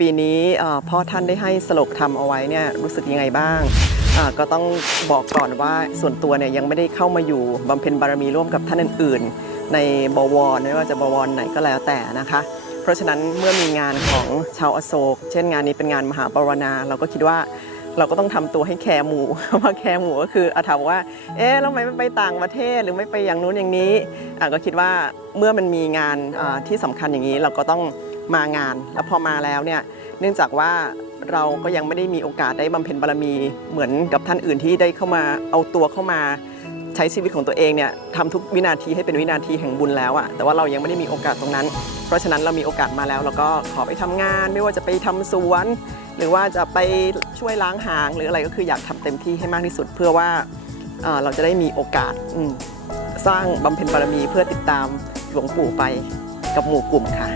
ปีนี้พ่อท่านได้ให้สโลกธรรมเอาไว้เนี่ยรู้สึกยังไงบ้างก็ต้องบอกก่อนว่าส่วนตัวเนี่ยยังไม่ได้เข้ามาอยู่บำเพ็ญบารมีร่วมกับท่านอื่นๆ ในบวรไม่ว่าจะบวรไหนก็แล้วแต่นะคะ เพราะฉะนั้นเมื่อมีงานของชาวอโศก เช่นงานนี้เป็นงานมหาปรณาเราก็คิดว่าเราก็ต้องทำตัวให้แคร์หมู่ว่าแคร์หมู่ก็คืออาถามว่า เอ๊ะแล้วทำไมไม่ไปต่างประเทศหรือไม่ไปอย่างนู้นอย่างนี้อะก็คิดว่าเมื่อมันมีงานที่สำคัญอย่างนี้เราก็ต้อง มางาน แล้วพอมาแล้วเนี่ยเนื่องจากว่าเราก็ยังไม่ได้มีโอกาสได้บำเพ็ญบารมีเหมือนกับท่านอื่นที่ได้เข้ามาเอาตัวเข้ามาใช้ชีวิตของตัวเองเนี่ยทำทุกวินาทีให้เป็นวินาทีแห่งบุญแล้วอะแต่ว่าเรายังไม่ได้มีโอกาสตรงนั้น เพราะฉะนั้นเรามีโอกาสมาแล้วเราก็ขอไปทำงาน ไม่ว่าจะไปทำสวน หรือว่าจะไปช่วยล้างหางหรืออะไรก็คืออยากทำเต็มที่ให้มากที่สุด เพื่อว่าเราจะได้มีโอกาสสร้างบำเพ็ญบารมีเพื่อติดตามหลวงปู่ไปกับหมู่กลุ่มค่ะ